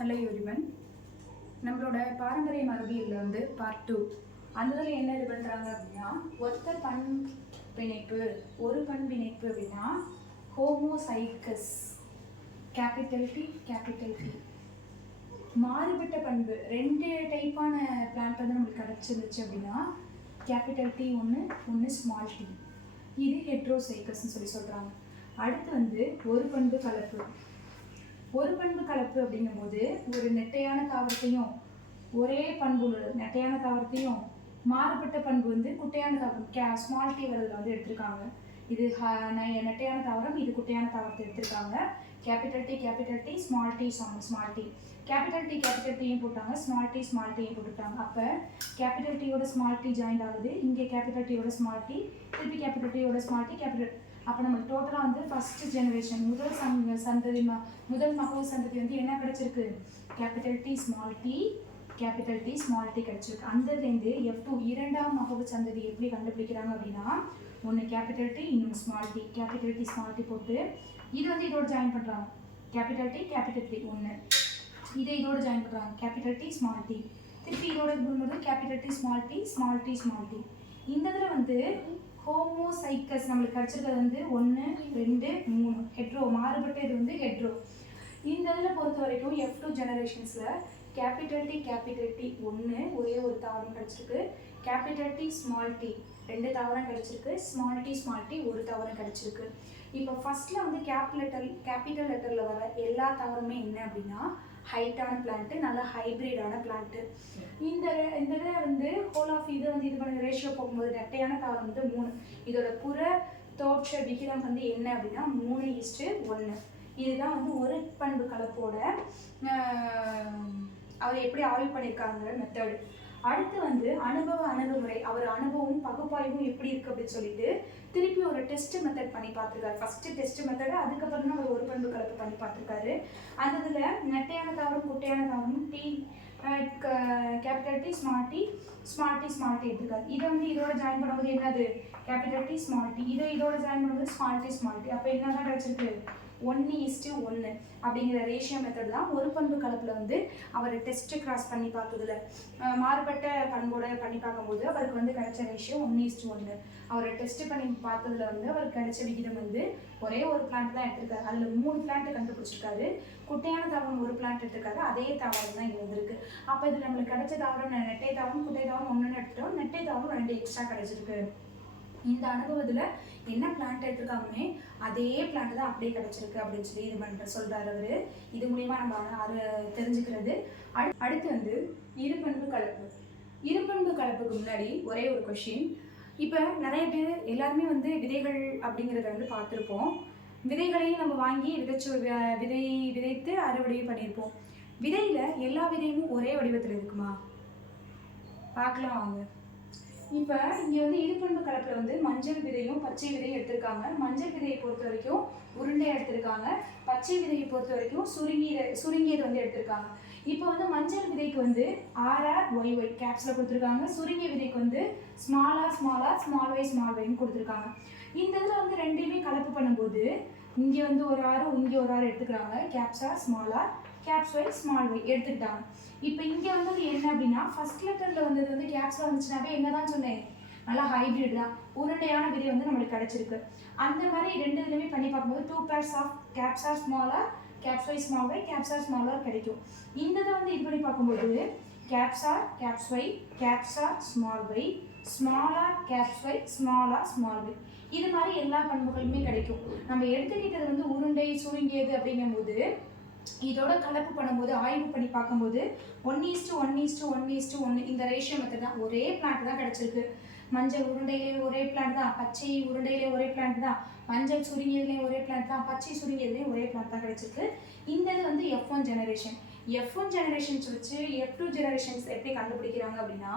Hello everyone. நம்மளோட பாரம்பரிய மரபியலில் வந்து பார்ட் 2 அந்த இதில் என்ன இது பண்ணுறாங்க அப்படின்னா, ஒத்த பண் பிணைப்பு ஒரு பண் பிணைப்பு அப்படின்னா ஹோமோசைகஸ் கேபிட்டல் டி. மாறுபட்ட பண்பு ரெண்டு டைப்பான பிளான்ட் வந்து நம்மளுக்கு கிடச்சிருந்துச்சு அப்படின்னா கேபிட்டல் டி ஒன்று ஸ்மால் டி. இது ஹெட்ரோசைகஸ்ன்னு சொல்கிறாங்க. அடுத்து வந்து ஒரு பண்பு கலப்பு. ஒரு பண்பு கலப்பு அப்படிங்கும்போது ஒரு நெட்டையான தாவரத்தையும் ஒரே பண்பு நெட்டையான தாவரத்தையும் மாறுபட்ட பண்பு வந்து குட்டையான தாவரம் ஸ்மால் டி வரதுல வந்து எடுத்திருக்காங்க. இது நெட்டையான தாவரம், இது குட்டையான தாவரத்தை எடுத்திருக்காங்க. Capital T small T capital டியும் போட்டாங்க, ஸ்மால் டியும் போட்டுட்டாங்க. அப்போ கேபிட்டல் டியோட ஸ்மால் டி ஜாயின் ஆகுது, இங்கே கேபிட்டல் டியோட ஸ்மால் டி, திருப்பி கேபிட்டல் டியோட ஸ்மால் டி அப்போ நம்ம டோட்டலாக வந்து ஃபஸ்ட் ஜெனரேஷன் முதல் மகவு சந்ததி வந்து என்ன கிடச்சிருக்கு? கேபிட்டல் டி ஸ்மால் டி கிடச்சிருக்கு. அந்ததுலேருந்து F2 இரண்டாம் மகவு சந்ததி எப்படி கண்டுபிடிக்கிறாங்க அப்படின்னா, ஒன்று கேபிட்டல் டி இன்னொன்று ஸ்மால் டி போட்டு இது வந்து இதோட ஜாயின் பண்ணுறாங்க. கேபிட்டல் டி ஒன்று, இதை இதோட ஜாயின் பண்ணுறாங்க கேபிட்டல் டி ஸ்மால் டி, திருப்பி இதோட போகும்போது கேபிட்டல் டி ஸ்மால் டி. இந்த இதில் வந்து ஹோமோசைகஸ் நம்மளுக்கு கிடச்சிருக்கிறது வந்து 1 2 3 ஹெட்ரோ, மாறுபட்ட இது வந்து ஹெட்ரோ. இந்த இதில் பொறுத்த வரைக்கும் F2 ஜெனரேஷன்ஸில் கேபிட்டல் டி ஒன்று ஒரே ஒரு தாவரம் கிடச்சிருக்கு, கேபிட்டல் டி ஸ்மால் டி 2 தாவரம் கிடச்சிருக்கு, ஸ்மால் டி ஒரு தாவரம் கிடச்சிருக்கு. இப்போ ஃபஸ்ட்டில் வந்து கேபிட்டல் லெட்டரில் வர எல்லா தாவரமே என்ன அப்படின்னா ஹைட்டான பிளான்ட்டு, நல்ல ஹைப்ரிடான பிளான்ட்டு. இந்த இதில் வந்து ஹோல் ஆஃப் இது வந்து இது பண்ண ரேஷியோ போகும்போது நெட்டையான தாவரம் வந்து 3, இதோட புற தோற்ற விகிதம் வந்து என்ன அப்படின்னா 3:1. இதுதான் வந்து ஒரு பண்பு கலப்போட அவர் எப்படி ஆய்வு பண்ணியிருக்காங்கிற மெத்தடு. அடுத்து வந்து அணுகுமுறை, அவர் அனுபவம் பகுப்பாய்வும் எப்படி இருக்குது அப்படின்னு சொல்லிட்டு திருப்பி ஒரு டெஸ்ட் மெத்தட் பண்ணி பார்த்துருக்காரு. ஃபஸ்ட்டு டெஸ்ட் மெத்தடு, அதுக்கப்புறம் தான் அவர் ஒரு பண்பு கலப்பு பண்ணி பார்த்துருக்காரு. அந்த இதில் நெட்டையான தாவரம் குட்டையான தாவரம் கேபிட்டல் டி ஸ்மால் டி எடுத்துருக்காரு. இதை வந்து இதோட ஜாயின் பண்ணும்போது என்னது? Capital T small T. இதை இதோட ஜாயின் பண்ணும்போது ஸ்மால் டி. அப்போ என்ன தான் கிடச்சிருக்கு? 1:1 அப்படிங்கிற ரேஷியோ மெத்தட் தான் ஒரு பண்பு கலப்பில் வந்து அவர் டெஸ்ட் கிராஸ் பண்ணி பார்த்ததுல மாறுபட்ட பண்போட பண்ணி பார்க்கும்போது அவருக்கு வந்து கிடைச்ச ரேஷியோ 1:1. அவரை டெஸ்ட் பண்ணி பார்த்ததுல வந்து அவருக்கு கிடைச்ச விகிதம் வந்து ஒரே ஒரு பிளான்ட் தான் எடுத்திருக்காரு, அதில் 3 பிளான்ட் கண்டுபிடிச்சிருக்காரு. குட்டையான தாவரம் ஒரு பிளான்ட் எடுத்திருக்காரு, அதே தாவரம் தான் இங்கே வந்திருக்கு. அப்போ இது நம்மளுக்கு கிடைச்ச தாவரம் நெட்டை தாவரம் குட்டை தாவரம் 1 எடுத்துட்டோம், நெட்டை தாவரம் 2 எக்ஸ்ட்ரா கிடைச்சிருக்கு. இந்த அனுபவத்தில் என்ன பிளான்ட் எடுத்துருக்காமே அதே பிளான்ட் தான் அப்படியே கிடச்சிருக்கு அப்படின்னு சொல்லி இது சொல்கிறார் அவர். இது மூலிமா நம்ம தெரிஞ்சுக்கிறது. அடுத்து வந்து இருபண்பு கலப்புக்கு முன்னாடி ஒரே ஒரு கொஷின். இப்போ நிறைய பேர் எல்லாருமே வந்து விதைகள் அப்படிங்கிறத வந்து பார்த்துருப்போம். விதைகளையும் நம்ம வாங்கி விதைத்து அறுவடையும் பண்ணியிருப்போம். விதையில் எல்லா விதையும் ஒரே வடிவத்தில் இருக்குமா? பார்க்கலாம் வாங்க. இப்போ இங்கே வந்து இருபண்பு கலப்பில் வந்து மஞ்சள் விதையும் பச்சை விதையும் எடுத்திருக்காங்க. மஞ்சள் விதையை பொறுத்த வரைக்கும் உருண்டையாக எடுத்திருக்காங்க, பச்சை விதையை பொறுத்த வரைக்கும் சுருங்கியது வந்து எடுத்திருக்காங்க. இப்போ வந்து மஞ்சள் விதைக்கு வந்து RRYY கேப்ஸில் கொடுத்துருக்காங்க, சுருங்கிய விதைக்கு வந்து ஸ்மால் வைன்னு கொடுத்துருக்காங்க. இந்த இதில் வந்து ரெண்டையுமே கலப்பு பண்ணும்போது இங்கே வந்து ஒரு இங்கே ஒரு எடுத்துக்கிறாங்க. கேப்ஸார் ஸ்மால் வை எடுத்துக்கிட்டாங்க. இப்போ இங்கே வந்தது என்ன அப்படின்னா, ஃபர்ஸ்ட் லெட்டரில் வந்தது வந்து கேப்ஸில் வந்துச்சுனாவே என்ன தான் சொன்னேன், நல்லா ஹைப்ரிட் தான், உருண்டையான விதை வந்து நம்மளுக்கு கிடச்சிருக்கு. அந்த மாதிரி ரெண்டு இதுலையுமே பண்ணி பார்க்கும்போது 2 pairs ஆஃப் கேப்ஸார் ஸ்மாலார் கேப்ஸார் ஸ்மாலார் கிடைக்கும். இந்த இதை வந்து இது பண்ணி பார்க்கும்போது கேப்ஸார் ஸ்மால் வை, ஸ்மாலார் ஸ்மால் வை, இது மாதிரி எல்லா பண்புகளுமே கிடைக்கும். நம்ம எடுத்துக்கிட்டது வந்து உருண்டை சுருங்கியது அப்படிங்கும்போது இதோட கலப்பு பண்ணும்போது ஆய்வு பண்ணி பார்க்கும்போது 1:1 இந்த ரேஷியோ மெத்தட் தான். ஒரே பிளான்ட் தான் கிடச்சிருக்கு. மஞ்சள் உருண்டையிலே ஒரே பிளான்ட் தான், பச்சை உருண்டையிலே ஒரே பிளான்ட் தான், மஞ்சள் சுருங்கியதுலேயும் ஒரே பிளான்ட் தான், பச்சை சுருங்கியதுலேயும் ஒரே பிளான்ட் தான் கிடச்சிருக்கு. இந்த இது வந்து F1 ஜெனரேஷன்ஸ் வச்சு F2 ஜெனரேஷன்ஸ் எப்படி கண்டுபிடிக்கிறாங்க அப்படின்னா,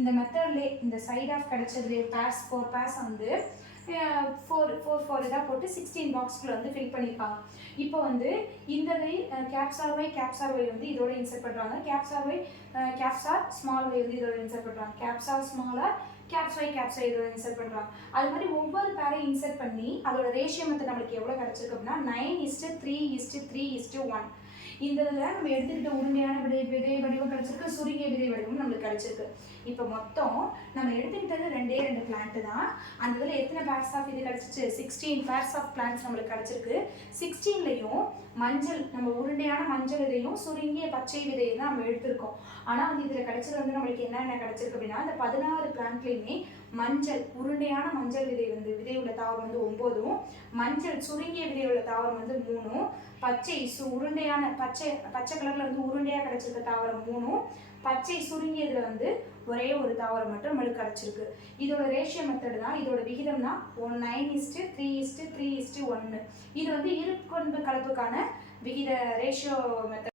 இந்த மெத்தட்லேயே இந்த சைட் ஆஃப் கிடைச்சதுலேயே 4 பேர்ஸ் வந்து 4 இதாக போட்டு 16 பாக்ஸ்குள்ள வந்து ஃபில் பண்ணியிருக்காங்க. இப்போ வந்து இந்த கேப்ஸார் வை வந்து இதோட இன்சர்ட் பண்ணுறாங்க, கேப்ஸார் ஸ்மால் வை வந்து இதோட இன்சர்ட் பண்ணுறாங்க, கேப்ஸார் ஸ்மாலார் கேப்ஸை இதோட இன்சர்ட் பண்ணுறாங்க. அது மாதிரி ஒவ்வொரு பேரையும் இன்சர்ட் பண்ணி அதோட ரேஷியோ மெத்தட் நம்மளுக்கு எவ்வளோ கிடச்சிருக்கு அப்படின்னா 9:3:3:1. இந்த இதில் நம்ம எடுத்துக்கிட்ட உருண்டையான விதை வடிவம் கிடைச்சிருக்கு, சுருங்கிய விதை வடிவம் நம்மளுக்கு கிடைச்சிருக்கு. இப்போ மொத்தம் நம்ம எடுத்துக்கிட்டது 2 பிளான்ட் தான். அந்த இதில் எத்தனை பேர்ஸ் ஆஃப் இது கிடைச்சிச்சு? 16 பேர்ஸ் ஆஃப் பிளான்ட்ஸ் நம்மளுக்கு கிடைச்சிருக்கு. 16லையும் மஞ்சள், நம்ம உருண்டையான மஞ்சள் விதையும் சுருங்கிய பச்சை விதையும் தான் நம்ம எடுத்திருக்கோம். ஆனால் வந்து இதில் கிடைச்சது வந்து நம்மளுக்கு என்ன கிடைச்சிருக்கு அப்படின்னா, இந்த 16 பிளான்ட்லையுமே மஞ்சள், உருண்டையான மஞ்சள் விதை உள்ள தாவரம் வந்து 9, மஞ்சள் சுருங்கிய விதை உள்ள தாவரம் வந்து 3, பச்சை உருண்டையான பச்சை கலர்ல வந்து உருண்டையா கிடைச்சிருக்க தாவரம் 3, பச்சை சுருங்கியதுல வந்து ஒரே ஒரு தாவரம் மட்டும் நம்மளுக்கு கிடைச்சிருக்கு. இதோட ரேஷியோ மெத்தட் தான், இதோட விகிதம் தான் 9:3:3:1. இது வந்து இருபண்பு கலப்புக்கான விகித ரேஷியோ மெத்தட்.